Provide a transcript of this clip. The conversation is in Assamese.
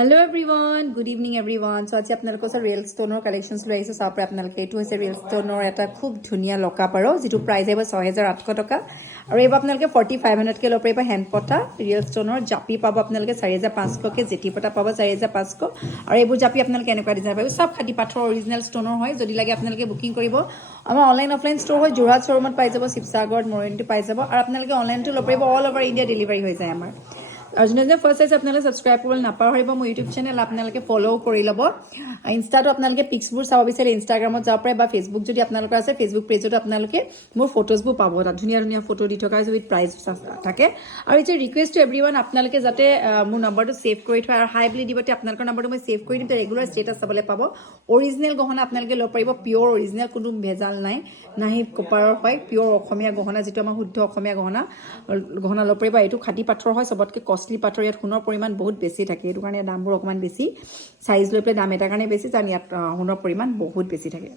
Hello everyone, good evening everyone. So আজি আপোনালোকৰ ওচৰত ৰিয়েল ষ্টনৰ কালেকশ্যনছ লৈ আহিছোঁ। চাওক আপোনালোকে এইটো হৈছে ৰিয়েল ষ্টনৰ এটা খুব ধুনীয়া লকাপ আৰু যিটো প্ৰাইচ আহিব 6,800 টকা আৰু এইবোৰ আপোনালোকে 4,500কে ল'ব পাৰিব। হেণ্ড পটা ৰিয়েল ষ্টনৰ জাপি পাব আপোনালোকে 4,500কে, জেঠি পটা পাব 4,500 আৰু এইবোৰ জাপি আপোনালোকে এনেকুৱা ডিজাইন পাব। চব খাটি পাথৰ অৰিজিনেল ষ্টনৰ হয়। যদি লাগে আপোনালোকে বুকিং কৰিব। আমাৰ অনলাইন অফলাইন ষ্ট'ৰ হয়, যোৰহাট শ্ব'ৰুমত পাই যাব, শিৱসাগৰত মৰিয়নিটো পাই যাব আৰু আপোনালোকে অনলাইনটো ল'ব পাৰিব। অল অভাৰ ইণ্ডিয়া ডেলিভাৰী হৈ যায় আমাৰ। আৰু যোনে ফাৰ্ষ্ট চাইজ আপোনালোকে ছাবস্ক্ৰাইব কৰিবলৈ নাপাহৰিব। মোৰ ইউটিউব চেনেল আপোনালোকে ফ'ল' কৰি ল'ব। ইনষ্টাটো আপোনালোকে পিক্সবোৰ চাব বিচাৰে ইনষ্টাগ্ৰামত যাব পাৰে বা ফেচবুক যদি আপোনালোকৰ আছে ফেচবুক পেজতো আপোনালোকে মোৰ ফটোজবোৰ পাব। তাত ধুনীয়া ধুনীয়া ফটো দি থকা উইথ প্ৰাইজ থাকে। আৰু এতিয়া ৰিকুৱেষ্ট টু এভৰিৱান, আপোনালোকে যাতে মোৰ নম্বৰটো ছেভ কৰি থয় আৰু হাই বুলি দিব। আপোনালোকৰ নম্বৰটো মই ছেভ কৰি দিম, ৰেগুলাৰ ষ্টেটাছ চাবলৈ পাব। অৰিজিনেল গহনা আপোনালোকে ল'ব পাৰিব, পিয়'ৰ অৰিজিনেল, কোনো ভেজাল নাই, নাহি কপাৰৰ হয়, পিয়'ৰ অসমীয়া গহনা, যিটো আমাৰ শুদ্ধ অসমীয়া গহনা ল'ব পাৰিব। এইটো খাটি পাথৰ হয়, চবতকৈ কষ্টলি পাথৰ। ইয়াত সোণৰ পৰিমাণ বহুত বেছি থাকে, সেইটো কাৰণে দামবোৰ অকণমান বেছি। চাইজ লৈ পেলাই দাম এটাৰ কাৰণে বেছি, কাৰণ ইয়াত সোণৰ পৰিমাণ বহুত বেছি থাকে।